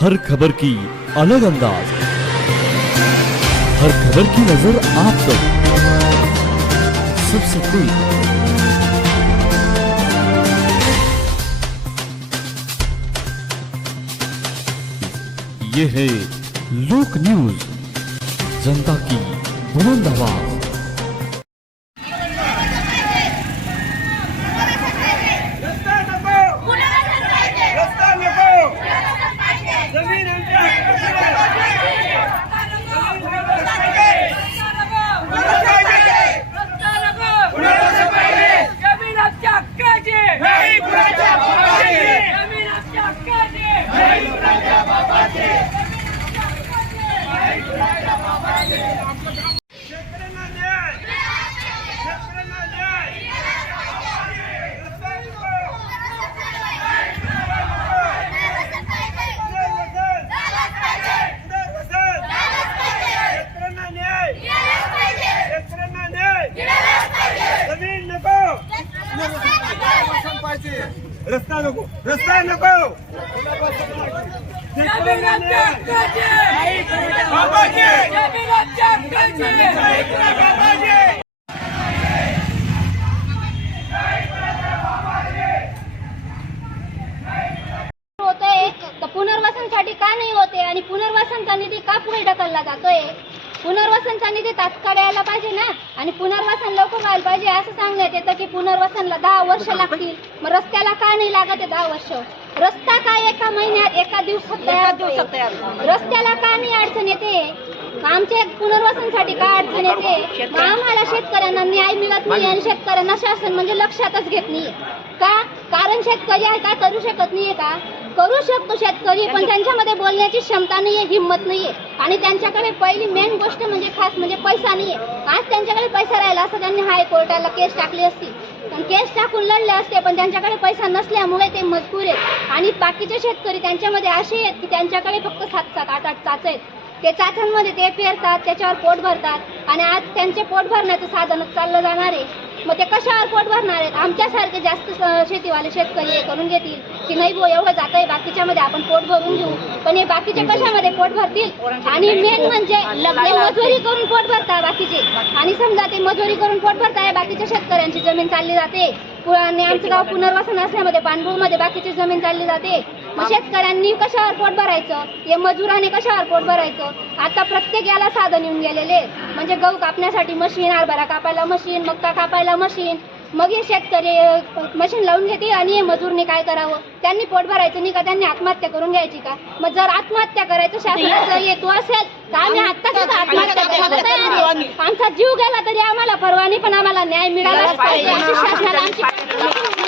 हर खबर की अलग अंदाज। हर खबर की नज़र आप तक सबसे तेज ये है लोक न्यूज़। जनता की बुलंद आवाज़। रस्ता नको रस्ता नको. शेतकऱ्यांना पुनर्वसनसाठी का नाही होते आणि पुनर्वसनचा निधी का पुढे ढकलला जातोय? पुनर्वसनचा निधी तात्काळ यायला पाहिजे ना? आणि पुनर्वसन लवकर व्हायला पाहिजे असं सांगण्यात येतं की पुनर्वसनला दहा वर्ष लागतील. मग रस्त्याला का नाही लागत आहे दहा वर्ष? रस्ता काय एका महिन्यात एका दिवसात तयार? रस्त्याला का नाही अडचण येते? आमच्या पुनर्वसनसाठी काय अडचण येते? आम्हाला शेतकऱ्यांना न्याय मिळत नाही आणि शेतकऱ्यांना शासन म्हणजे लक्षातच घेत नाही. का? कारण शेतकरी आहे का? करू शकत नाहीये का? करू शकतो शेतकरी पण बोलण्याची क्षमता नाही आहे हिंमत आहे आणि त्यांच्याकडे पहिली मेन गोष्ट म्हणजे खास म्हणजे पैसा नाही आहे आज त्यांच्याकडे पैसा राहिला असं त्यांनी हायकोर्टाला केस टाकली असती. पण केस टाकून लढले असते पण त्यांच्याकडे पैसा नसल्यामुळे ते मजबूर आहेत. आणि बाकीचे शेतकरी त्यांच्यामध्ये असे आहेत की त्यांच्याकडे फक्त सात सात आठ आठ चाच आहेत. ते चाचांमध्ये ते पेरतात त्याच्यावर पोट भरतात. आणि आज त्यांचे पोट भरण्याचं साधनच चाललं जाणार आहे. मग ते कशावर पोट भरणार आहेत? आमच्यासारखे जास्त शेतीवाले शेतकरी हे करून घेतील. की नाही भाऊ एवढं जात आहे बाकीच्यामध्ये आपण पोट भरून घेऊ. पण हे बाकीचे कशामध्ये पोट भरतील? आणि मेन म्हणजे मजुरी करून पोट भरतात बाकीचे. आणि समजा ते मजुरी करून पोट भरताय बाकीच्या शेतकऱ्यांची जमीन चालली जाते. आणि आमचं गाव पुनर्वसन असल्यामध्ये पानभूमध्ये बाकीची जमीन चालली जाते. मग शेतकऱ्यांनी कशावर पोट भरायचं? हे मजुराने कशावर पोट भरायचं? आता प्रत्येक याला साधन येऊन गेलेले म्हणजे गहू कापण्यासाठी मशीन हरभरा कापायला मशीन मक्का कापायला मशीन. मग हे शेतकरी मशीन लावून घेते आणि हे मजूरने काय करावं? त्यांनी पोट भरायचं नाही का? त्यांनी आत्महत्या करून घ्यायची का? मग जर आत्महत्या करायचं शासनाचा हेतू असेल तर आम्ही आत्ता सुद्धा आत्महत्या करायला तयार आहे. आमचा जीव गेला तरी आम्हाला परवानी पण आम्हाला न्याय मिळालाच पाहिजे अशी शासनाला आमची